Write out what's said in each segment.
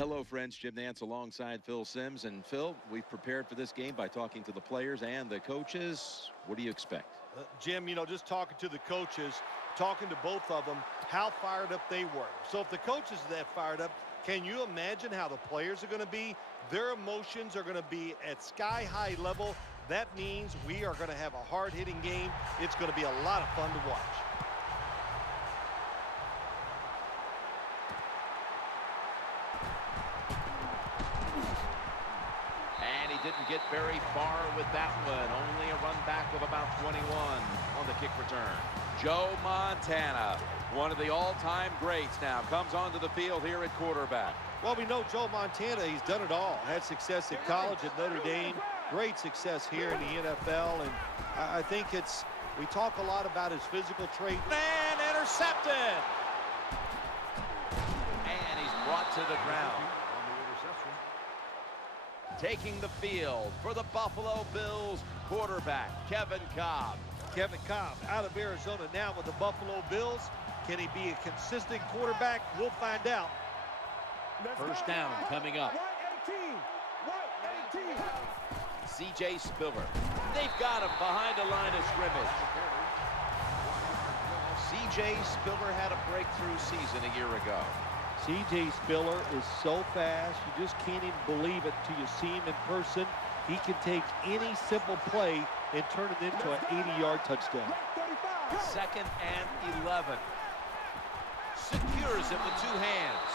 Hello, friends. Jim Nance alongside Phil Simms. And Phil, we've prepared for this game by talking to the players and the coaches. What do you expect? Jim, just talking to the coaches, talking to both of them, how fired up they were. So if the coaches are that fired up, can you imagine how the players are going to be? Their emotions are going to be at sky-high level. That means we are going to have a hard-hitting game. It's going to be a lot of fun to watch. Didn't get very far with that one. Only a run back of about 21 on the kick return. Joe Montana, one of the all-time greats now, comes onto the field here at quarterback. Well, we know Joe Montana, he's done it all. Had success at college at Notre Dame, great success here in the NFL, and I think we talk a lot about his physical trait. And intercepted! And he's brought to the ground. Taking the field for the Buffalo Bills quarterback, Kevin Cobb. Kevin Cobb out of Arizona now with the Buffalo Bills. Can he be a consistent quarterback? We'll find out. First down coming up. C.J. Spiller. They've got him behind the line of scrimmage. C.J. Spiller had a breakthrough season a year ago. C.J. Spiller is so fast, you just can't even believe it until you see him in person. He can take any simple play and turn it into an 80-yard touchdown. 2nd and 11. Secures it with two hands.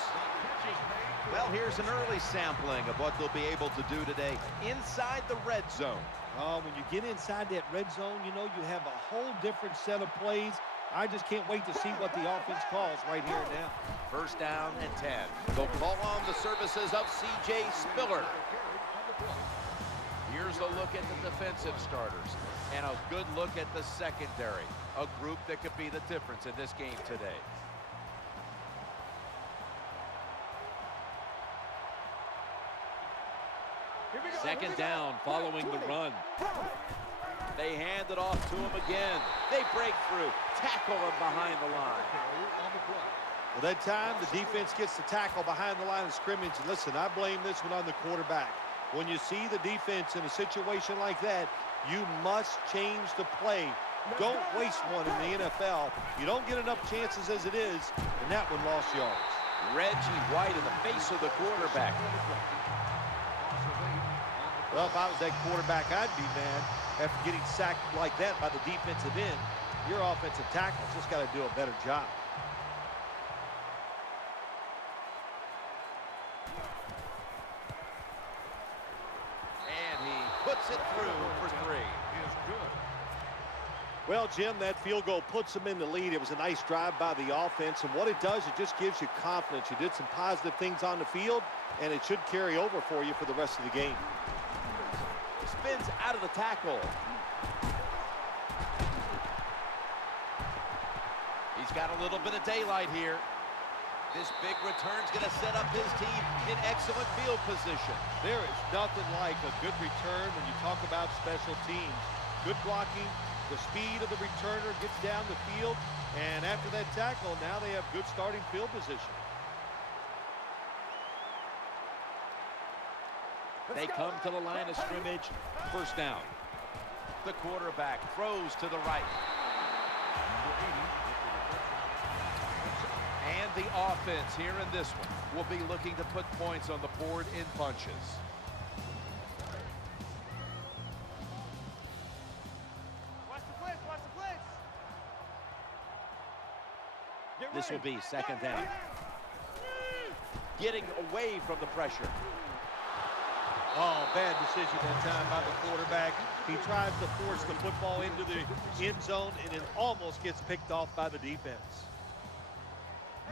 Well, here's an early sampling of what they'll be able to do today inside the red zone. When you get inside that red zone, you have a whole different set of plays. I just can't wait to see what the offense calls right here and now. First down and 10. They'll call on the services of C.J. Spiller. Here's a look at the defensive starters and a good look at the secondary, a group that could be the difference in this game today. Second down following the run. They hand it off to him again. They break through, tackle him behind the line. Well, that time the defense gets the tackle behind the line of scrimmage. Listen, I blame this one on the quarterback. When you see the defense in a situation like that, you must change the play. Don't waste one in the NFL. You don't get enough chances as it is, and that one lost yards. Reggie White in the face of the quarterback. Well, if I was that quarterback, I'd be mad after getting sacked like that by the defensive end. Your offensive tackle's just got to do a better job. And he puts it through for 3. Well, Jim, that field goal puts them in the lead. It was a nice drive by the offense, and what it does, it just gives you confidence. You did some positive things on the field, and it should carry over for you for the rest of the game. Spins out of the tackle. He's got a little bit of daylight here. This big return's going to set up his team in excellent field position. There is nothing like a good return when you talk about special teams. Good blocking, the speed of the returner gets down the field, and after that tackle, now they have good starting field position. They come to the line of scrimmage. First down. The quarterback throws to the right. And the offense here in this one will be looking to put points on the board in bunches. Watch the blitz, watch the blitz. This will be second down. Getting away from the pressure. Oh, bad decision that time by the quarterback. He tries to force the football into the end zone, and it almost gets picked off by the defense.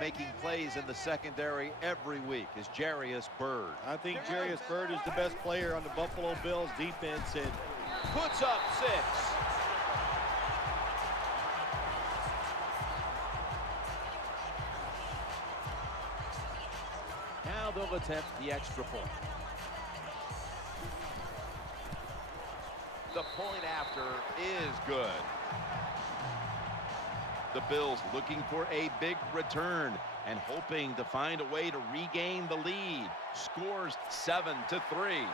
Making plays in the secondary every week is Jarius Byrd. I think Jarius Byrd is the best player on the Buffalo Bills defense, and puts up 6. Now they'll attempt the extra point. The point after is good. The Bills looking for a big return. and hoping to find a way to regain the lead. Scores 7-3.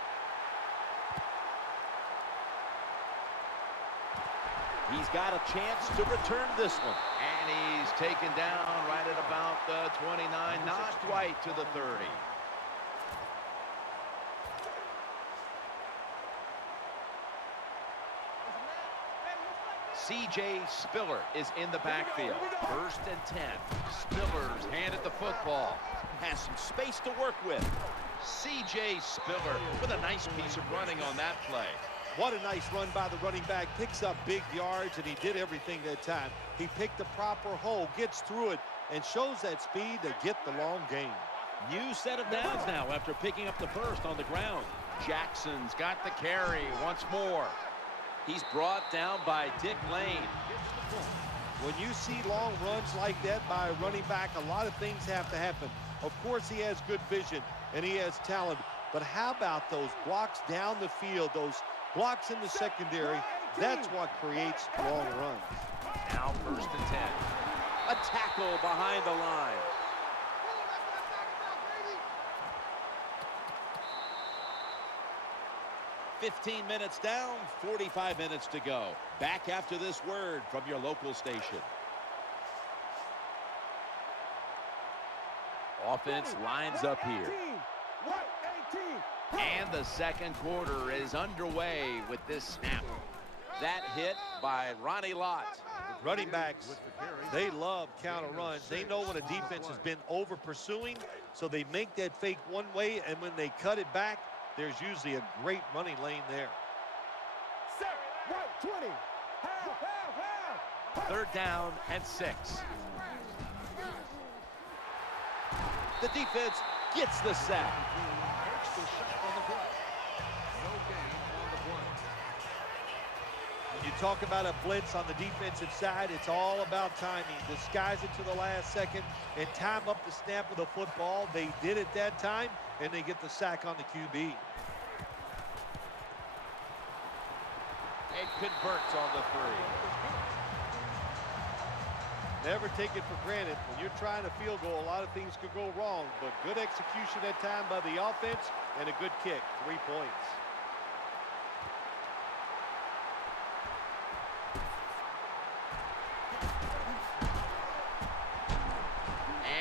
He's got a chance to return this one. And he's taken down right at about the 29, not quite to the 30. C.J. Spiller is in the backfield. 1st and 10. Spiller's handed the football. Has some space to work with. C.J. Spiller with a nice piece of running on that play. What a nice run by the running back. Picks up big yards, and he did everything that time. He picked the proper hole, gets through it, and shows that speed to get the long gain. New set of downs now after picking up the first on the ground. Jackson's got the carry once more. He's brought down by Dick Lane. When you see long runs like that by a running back, a lot of things have to happen. Of course, he has good vision and he has talent, but how about those blocks down the field, those blocks in the secondary? That's what creates long runs. Now 1st and 10. A tackle behind the line. "15 minutes down, 45 minutes to go." Back after this word from your local station. Offense lines up here. And the second quarter is underway with this snap. That hit by Ronnie Lott. Running backs, they love counter runs. They know when a defense has been over pursuing, so they make that fake one way, and when they cut it back, there's usually a great running lane there. 3rd down and 6. The defense gets the sack. When you talk about a blitz on the defensive side, it's all about timing. Disguise it to the last second and time up the snap of the football. They did it that time, and they get the sack on the QB. And converts on the 3. Never take it for granted. When you're trying a field goal, a lot of things could go wrong, but good execution that time by the offense and a good kick. 3 points.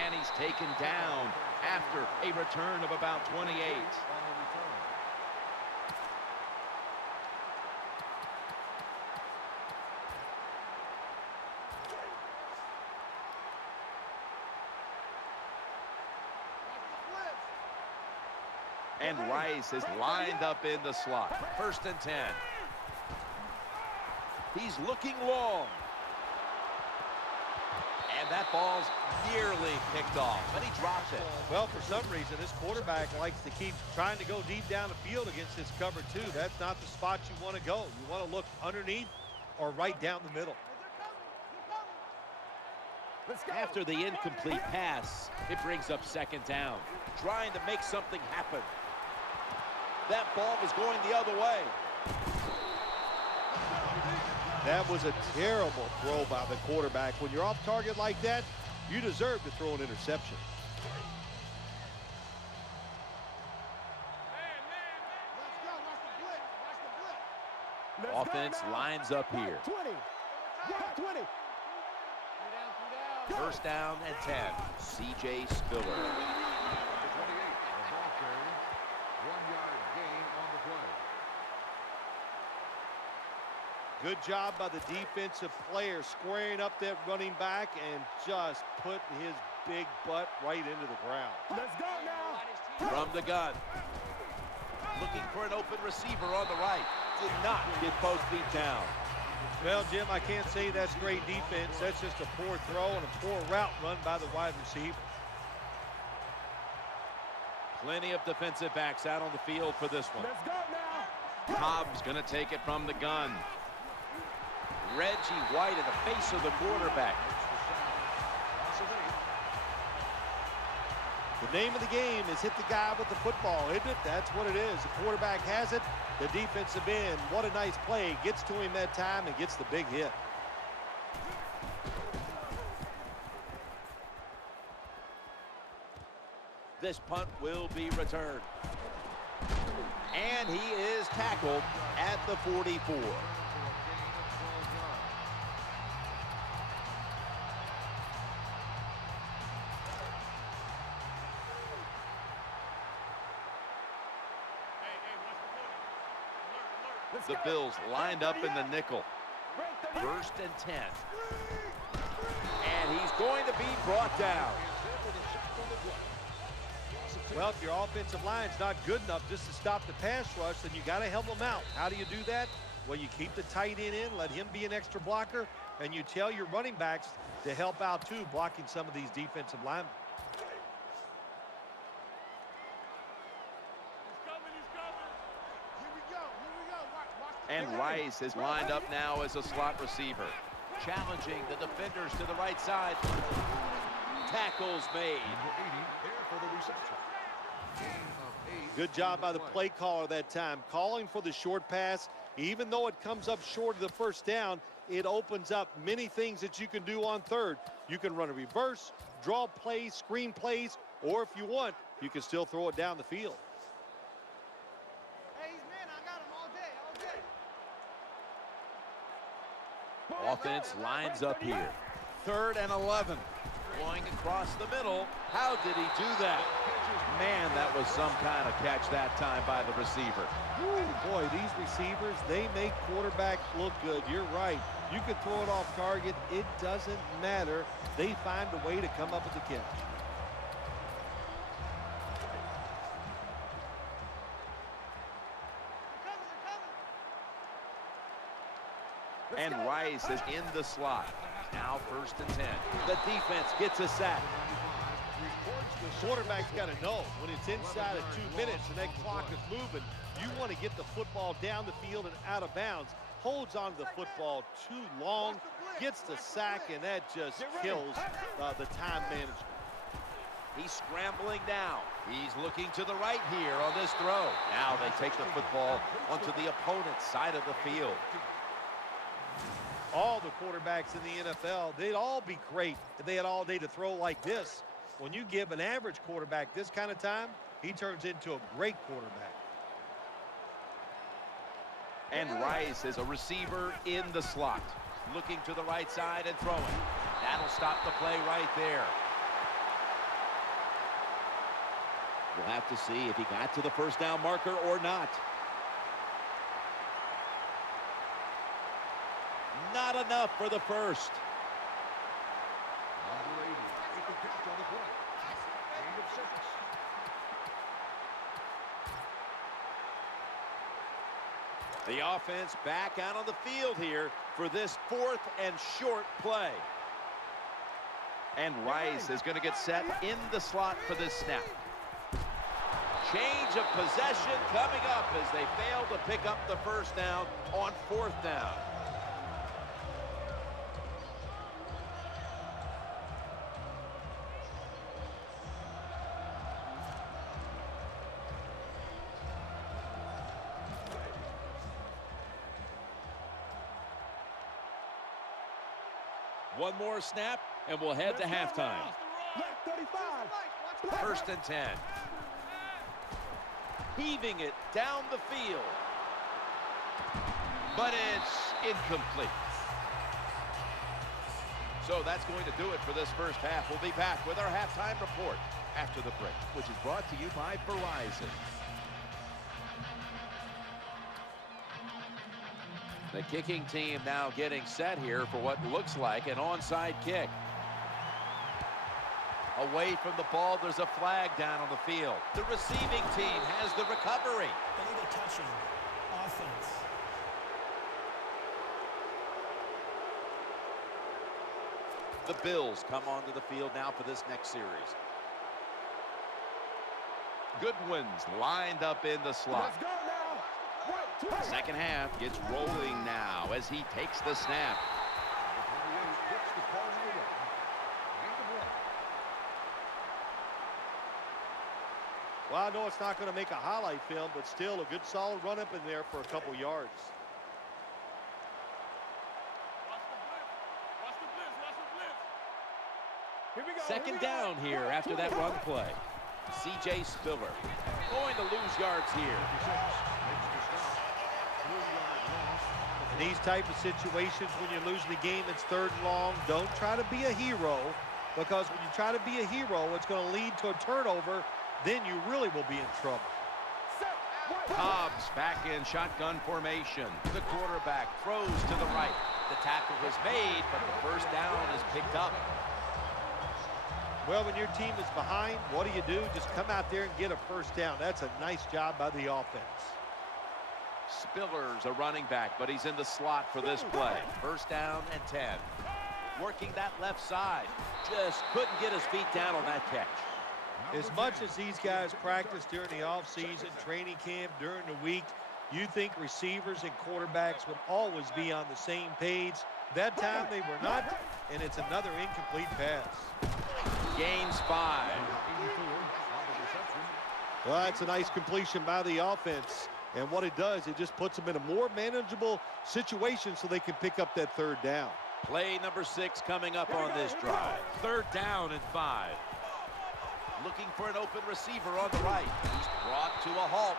And he's taken down after a return of about 28. And Rice is lined up in the slot. 1st and 10. He's looking long. And that ball's nearly picked off, but he drops it. Well, for some reason, this quarterback likes to keep trying to go deep down the field against his cover two. That's not the spot you want to go. You want to look underneath or right down the middle. After the incomplete pass, it brings up 2nd down. Trying to make something happen. That ball was going the other way. That was a terrible throw by the quarterback. When you're off target like that, you deserve to throw an interception. Offense lines up here. 1st down and 10. C.J. Spiller. 28, a ball carry, 1-yard gain on the play. Good job by the defensive player squaring up that running back and just putting his big butt right into the ground. Let's go now. From the gun. Looking for an open receiver on the right. Did not get both feet down. Well, Jim, I can't say that's great defense. That's just a poor throw and a poor route run by the wide receiver. Plenty of defensive backs out on the field for this one. Let's go now. Cobb's going to take it from the gun. Reggie White in the face of the quarterback. The name of the game is hit the guy with the football, isn't it? That's what it is. The quarterback has it. The defensive end, what a nice play. Gets to him that time and gets the big hit. This punt will be returned. And he is tackled at the 44. The Bills lined up in the nickel. 1st and 10. And he's going to be brought down. Well, if your offensive line's not good enough just to stop the pass rush, then you got to help them out. How do you do that? Well, you keep the tight end in, let him be an extra blocker, and you tell your running backs to help out too, blocking some of these defensive linemen. And Rice is lined up now as a slot receiver. Challenging the defenders to the right side. Tackles made. Good job by the play caller that time, calling for the short pass. Even though it comes up short of the first down, it opens up many things that you can do on third. You can run a reverse, draw plays, screen plays, or if you want, you can still throw it down the field. Offense lines up here. 3rd and 11. Going across the middle. How did he do that? Man, that was some kind of catch that time by the receiver. Ooh, boy, these receivers, they make quarterbacks look good. You're right. You can throw it off target. It doesn't matter. They find a way to come up with the catch. And Rice is in the slot. Now 1st and 10. The defense gets a sack. The quarterback's got to know when it's inside of 2 minutes and that clock is moving, you want to get the football down the field and out of bounds. Holds on to the football too long, gets the sack, and that just kills the time management. He's scrambling now. He's looking to the right here on this throw. Now they take the football onto the opponent's side of the field. All the quarterbacks in the NFL, they'd all be great if they had all day to throw like this. When you give an average quarterback this kind of time, he turns into a great quarterback. And Rice is a receiver in the slot. Looking to the right side and throwing. That'll stop the play right there. We'll have to see if he got to the first down marker or not. Not enough for the first. Number 80 with the catch on the play. Gain of 6. The offense back out on the field here for this 4th and short play. And Rice is going to get set in the slot for this snap. Change of possession coming up as they fail to pick up the first down on 4th down. One more snap, and we'll head to halftime. 1st and 10. Heaving it down the field. But it's incomplete. So that's going to do it for this first half. We'll be back with our halftime report after the break, which is brought to you by Verizon. The kicking team now getting set here for what looks like an onside kick. Away from the ball, there's a flag down on the field. The receiving team has the recovery. Illegal touching. Offense. The Bills come onto the field now for this next series. Goodwin's lined up in the slot. Let's go now. 1, 2. Second half gets rolling now as he takes the snap. The 28 hits the ball in the run. Gain of 1. Well, I know it's not going to make a highlight film, but still a good solid run up in there for a couple yards. Here we go. Second down here after that run play. C.J. Spiller going to lose yards here. In these type of situations, when you're losing the game, it's 3rd and long. Don't try to be a hero, because when you try to be a hero, it's going to lead to a turnover. Then you really will be in trouble. Hobbs back in shotgun formation. The quarterback throws to the right. The tackle was made, but the first down is picked up. Well, when your team is behind, what do? Just come out there and get a first down. That's a nice job by the offense. Spiller's a running back, but he's in the slot for this play. First down and 10. Working that left side. Just couldn't get his feet down on that catch. As much as these guys practice during the offseason, training camp, during the week, you think receivers and quarterbacks would always be on the same page. That time they were not, and it's another incomplete pass. Gains 5. Well, that's a nice completion by the offense. And what it does, it just puts them in a more manageable situation so they can pick up that 3rd down. Play number 6 coming up on this drive. 3rd down and 5. Looking for an open receiver on the right. He's brought to a halt.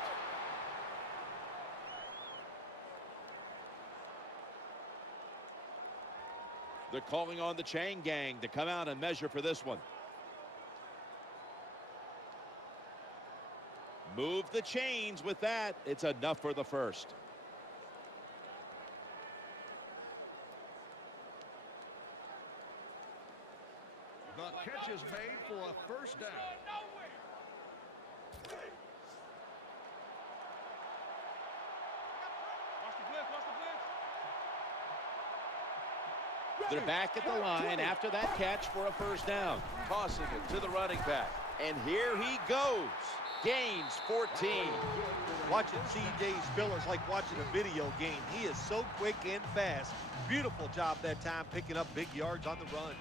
They're calling on the chain gang to come out and measure for this one. Move the chains with that. It's enough for the first. The catch is made for a first down. They're back at the line after that catch for a first down. Tossing it to the running back. And here he goes. Gains 14. Watching C.J. Spiller is like watching a video game. He is so quick and fast. Beautiful job that time picking up big yards on the run.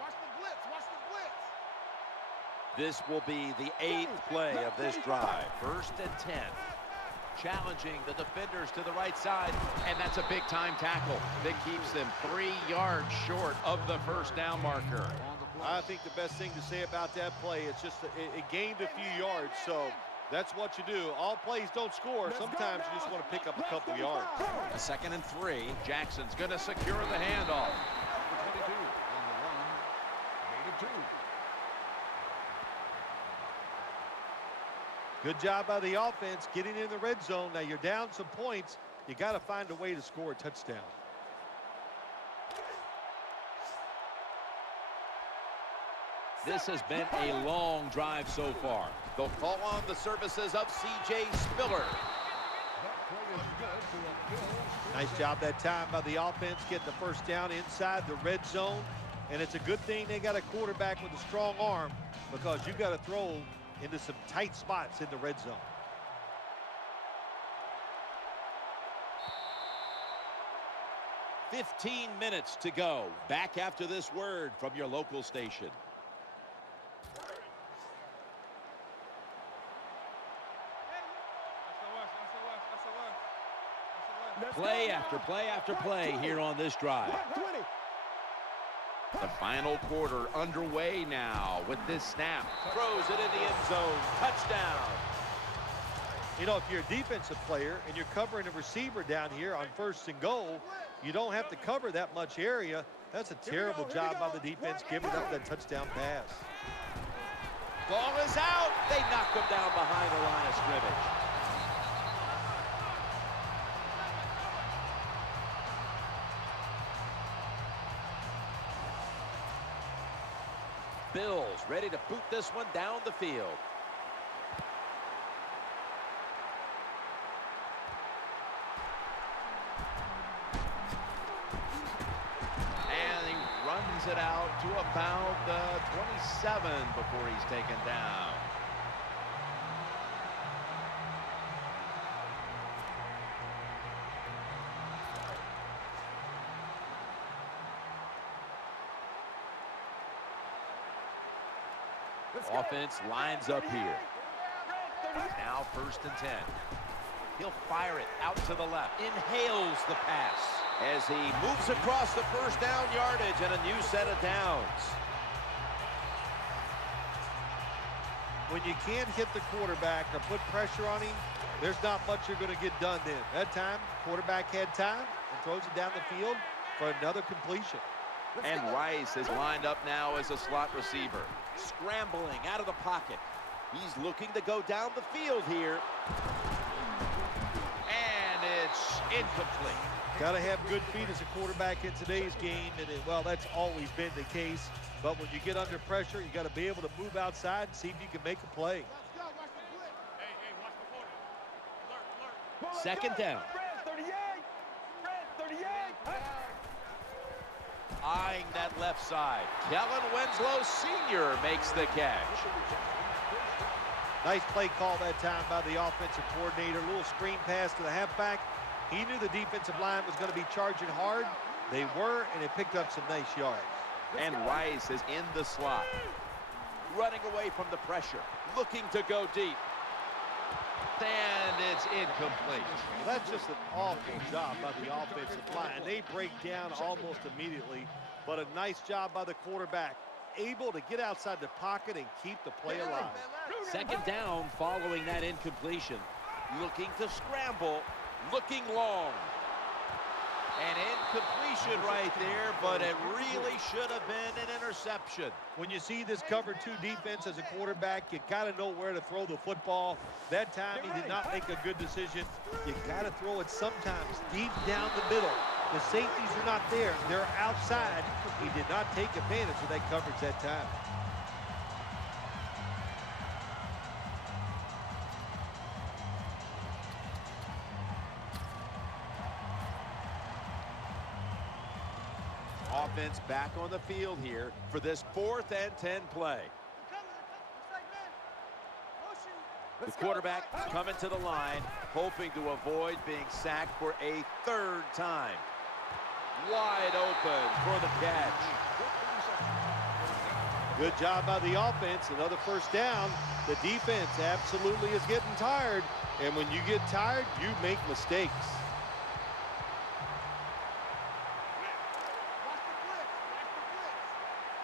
Watch the blitz. Watch the blitz. This will be the 8th play of this drive. 1st and 10. Challenging the defenders to the right side, and that's a big-time tackle that keeps them 3 yards short of the first down marker. I think the best thing to say about that play, it's just it gained a few yards, so that's what you do. All plays don't score. Sometimes you just want to pick up a couple yards. A 2nd and 3. Jackson's going to secure the handoff. Number 22 on the run. Made it 2. Good job by the offense getting in the red zone. Now you're down some points. You got to find a way to score a touchdown. This has been a long drive so far. They'll call on the services of C.J. Spiller. That play is good for a Bills. Nice job that time by the offense getting the first down inside the red zone. And it's a good thing they got a quarterback with a strong arm, because you got to throw into some tight spots in the red zone. "15 minutes to go." Back after this word from your local station. Play after play after play here on this drive. The final quarter underway now with this snap. Throws it in the end zone. Touchdown. You know, if you're a defensive player and you're covering a receiver down here on 1st and goal, you don't have to cover that much area. That's a terrible job by the defense giving up that touchdown pass. Ball is out. They knock him down behind the line of scrimmage. Bills ready to boot this one down the field. And he runs it out to about the 27 before he's taken down. Offense lines up here. Now 1st and 10. He'll fire it out to the left. Inhales the pass as he moves across the first down yardage and a new set of downs. when you can't hit the quarterback or put pressure on him, there's not much you're going to get done then. That time, quarterback had time and throws it down the field for another completion. And Rice is lined up now as a slot receiver. Scrambling out of the pocket. He's looking to go down the field here. And it's incomplete. Got to have good feet as a quarterback in today's game, and well, that's always been the case. But when you get under pressure, you got to be able to move outside and see if you can make a play. Let's go. Watch the blitz. Hey, watch the corner. Alert. Second down. Red 38. Eyeing that left side. Kellen Winslow Sr. makes the catch. Nice play call that time by the offensive coordinator. A little screen pass to the halfback. He knew the defensive line was going to be charging hard. They were, and it picked up some nice yards. And Rice is in the slot. Running away from the pressure. Looking to go deep. And it's incomplete. Well, that's just an awful job by the offensive line. They break down almost immediately, but a nice job by the quarterback. Able to get outside the pocket and keep the play alive. Second down following that incompletion. Looking to scramble. Looking long. An incompletion right there, but it really should have been an interception. When you see this cover 2 defense as a quarterback, you got to know where to throw the football. That time he did not make a good decision. You got to throw it sometimes deep down the middle. The safeties are not there. They're outside. He did not take advantage of that coverage that time. Offense back on the field here for this 4th and 10 play. The quarterback coming to the line, hoping to avoid being sacked for a 3rd time. Wide open for the catch. Good job by the offense. Another first down. The defense absolutely is getting tired. And when you get tired, you make mistakes.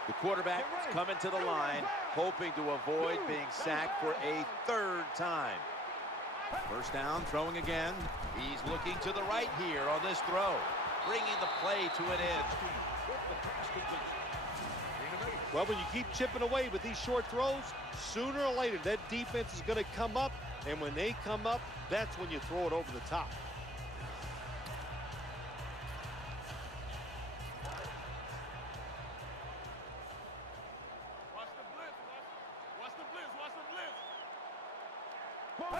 The quarterback is coming to the line, hoping to avoid being sacked for a 3rd time. First down, throwing again. He's looking to the right here on this throw, bringing the play to an end. Well, when you keep chipping away with these short throws, sooner or later that defense is going to come up, and when they come up, that's when you throw it over the top.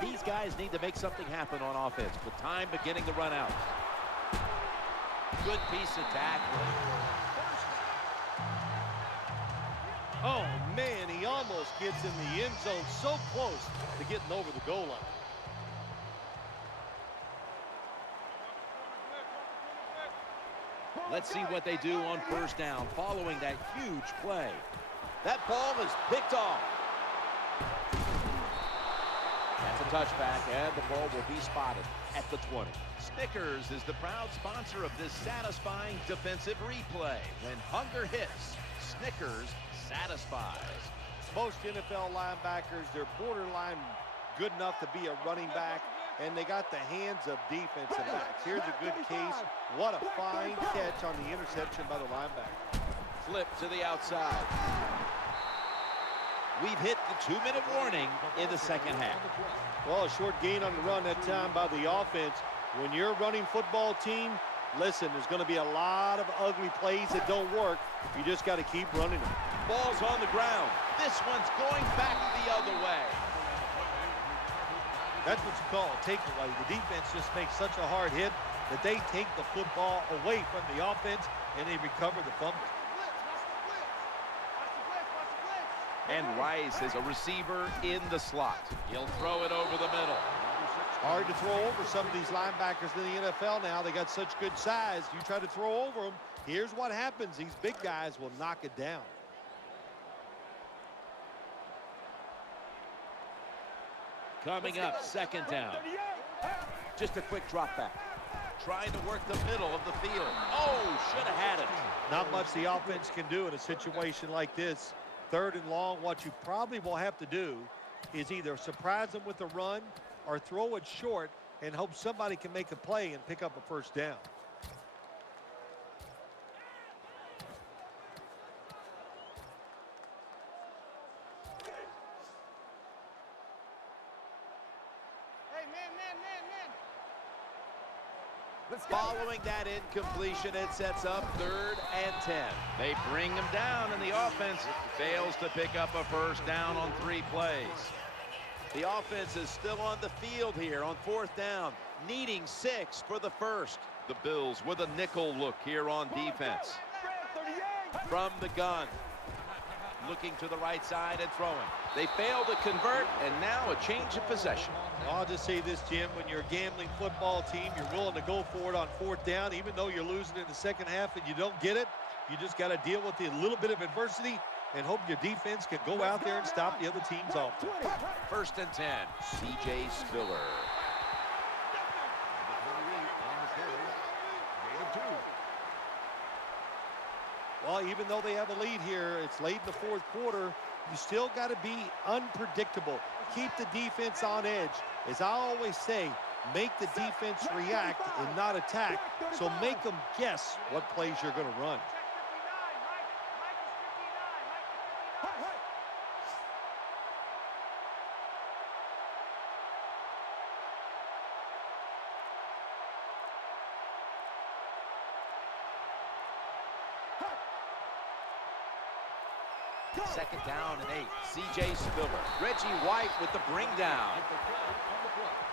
These guys need to make something happen on offense with time beginning to run out. Good piece of tackling. Oh, man, he almost gets in the end zone, so close to getting over the goal line. Let's see what they do on first down following that huge play. That ball is picked off. That's a touchback, and the ball will be spotted at the 20. Snickers is the proud sponsor of this satisfying defensive replay. When hunger hits, Snickers satisfies. Most NFL linebackers, they're borderline good enough to be a running back, and they got the hands of defensive backs. Here's a good case. What a fine catch on the interception by the linebacker. Flip to the outside. We've hit the 2-minute warning in the second half. Well, a short gain on the run that time by the offense. When you're a running football team, listen, there's going to be a lot of ugly plays that don't work. You just got to keep running them. Ball's on the ground. This one's going back the other way. That's what you call a takeaway. The defense just makes such a hard hit that they take the football away from the offense and they recover the fumble. And Rice is a receiver in the slot. He'll throw it over the middle. Hard to throw over some of these linebackers in the NFL now. They got such good size. You try to throw over them, here's what happens. These big guys will knock it down. Coming up, second down. Just a quick drop back. Trying to work the middle of the field. Oh, should have had it. Not much the offense can do in a situation like this. 3rd and long, what you probably will have to do is either surprise them with a run or throw it short and hope somebody can make a play and pick up a first down. Following that incompletion, it sets up 3rd and 10. They bring him down, and the offense fails to pick up a first down on 3 plays. The offense is still on the field here on 4th down, needing 6 for the first. The Bills with a nickel look here on defense. From the gun, looking to the right side and throwing. They fail to convert, and now a change of possession. I'll just say this, Jim, when you're a gambling football team, you're willing to go for it on 4th down, even though you're losing in the second half and you don't get it. You just got to deal with a little bit of adversity and hope your defense can go out there and stop the other team's offense. 1st and 10, C.J. Spiller. Well, even though they have a lead here, it's late in the 4th quarter, you still got to be unpredictable. Keep the defense on edge. As I always say, make the defense react and not attack. So make them guess what plays you're going to run. Second down and 8. C.J. Spiller. Reggie White with the bring down.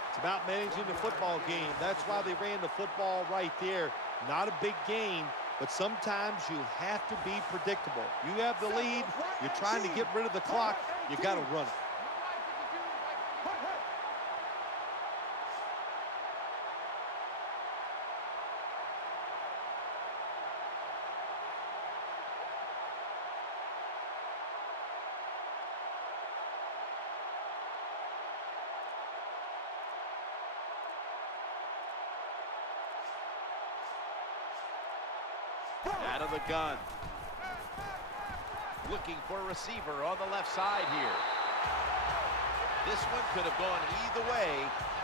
It's about managing the football game. That's why they ran the football right there. Not a big gain, but sometimes you have to be predictable. You have the lead. You're trying to get rid of the clock. You got to run it. Out of the gun. Looking for a receiver on the left side here. This one could have gone either way.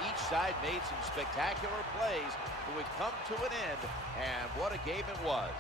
Each side made some spectacular plays, but we've come to an end, and what a game it was.